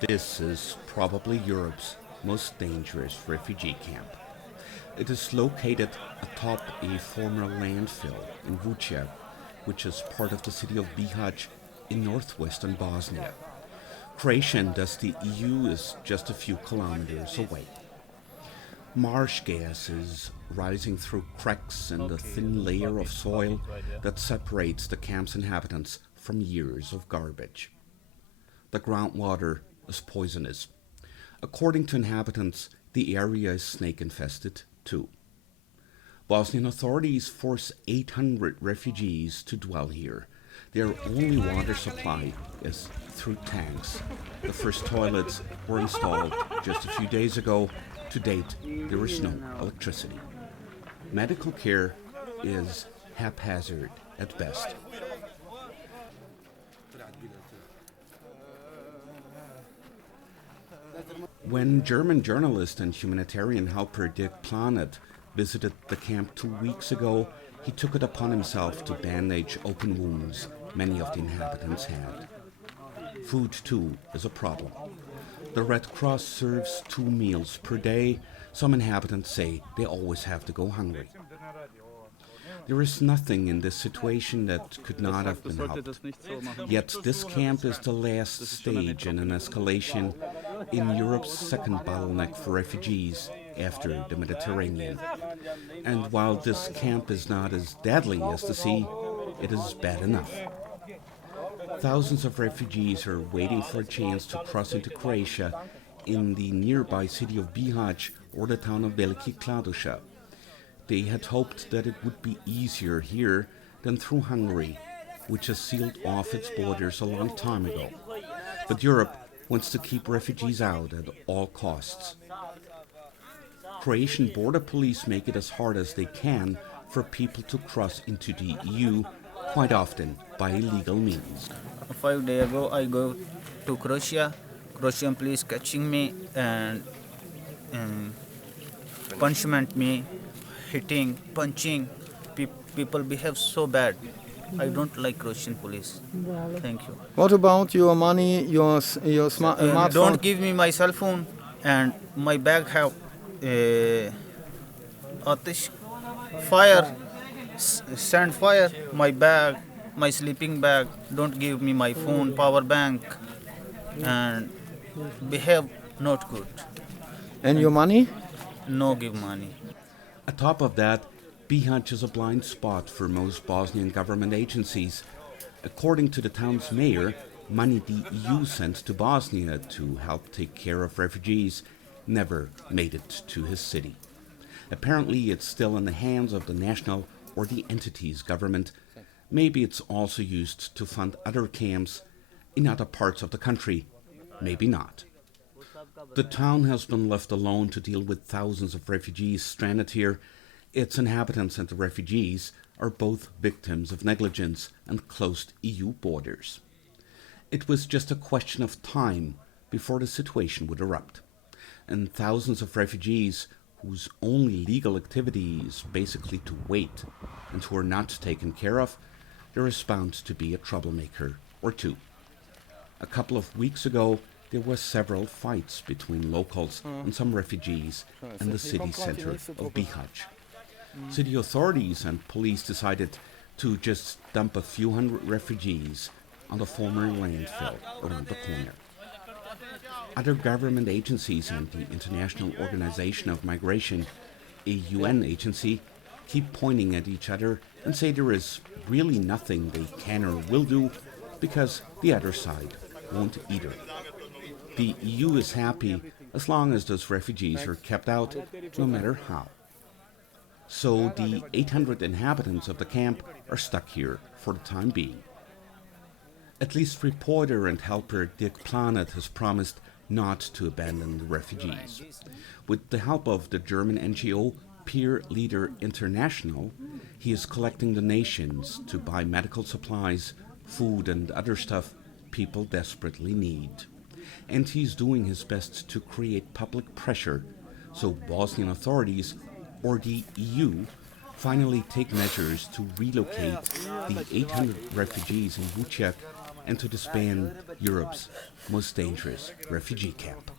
This is probably Europe's most dangerous refugee camp. It is located atop a former landfill in Vučjak, which is part of the city of Bihać in northwestern Bosnia. Croatia and thus the EU is just a few kilometers away. Marsh gas is rising through cracks in the thin layer of soil that separates the camp's inhabitants from years of garbage. The groundwater is poisonous. According to inhabitants, the area is snake-infested too. Bosnian authorities force 800 refugees to dwell here. Their only water supply is through tanks. The first toilets were installed just a few days ago. To date, there is no electricity. Medical care is haphazard at best. When German journalist and humanitarian helper Dirkt Planert visited the camp 2 weeks ago, he took it upon himself to bandage open wounds many of the inhabitants had. Food, too, is a problem. The Red Cross serves 2 meals per day. Some inhabitants say they always have to go hungry. There is nothing in this situation that could not have been helped. Yet this camp is the last stage in an escalation in Europe's second bottleneck for refugees after the Mediterranean. And while this camp is not as deadly as the sea, it is bad enough. Thousands of refugees are waiting for a chance to cross into Croatia in the nearby city of Bihać or the town of Veliki Kladuša. They had hoped that it would be easier here than through Hungary, which has sealed off its borders a long time ago. But Europe wants to keep refugees out at all costs. Croatian border police make it as hard as they can for people to cross into the EU, quite often by illegal means. 5 days ago, I go to Croatia. Croatian police catching me and punishment me, hitting, punching. People behave so bad. I don't like Croatian police. Thank you. What about your money, your smartphone? Don't give me my cell phone, and my bag have fire, sand fire. My bag, my sleeping bag. Don't give me my phone, power bank, and behave not good. And your money? No give money. Atop of that, Bihać is a blind spot for most Bosnian government agencies. According to the town's mayor, money the EU sent to Bosnia to help take care of refugees never made it to his city. Apparently it's still in the hands of the national or the entity's government. Maybe it's also used to fund other camps in other parts of the country. Maybe not. The town has been left alone to deal with thousands of refugees stranded here. Its inhabitants and the refugees are both victims of negligence and closed EU borders. It was just a question of time before the situation would erupt, and thousands of refugees whose only legal activity is basically to wait and who are not taken care of, there is bound to be a troublemaker or two. A couple of weeks ago, there were several fights between locals and some refugees in the city center of Bihać. City authorities and police decided to just dump a few hundred refugees on the former landfill around the corner. Other government agencies and the International Organization of Migration, a UN agency, keep pointing at each other and say there is really nothing they can or will do because the other side won't either. The EU is happy as long as those refugees are kept out, no matter how. So the 800 inhabitants of the camp are stuck here for the time being. At least reporter and helper Dirkt Planert has promised not to abandon the refugees. With the help of the German NGO Peer-Leader International, he is collecting donations to buy medical supplies, food and other stuff people desperately need. And he's doing his best to create public pressure so Bosnian authorities or the EU finally take measures to relocate the 800 refugees in Vučjak and to disband Europe's most dangerous refugee camp.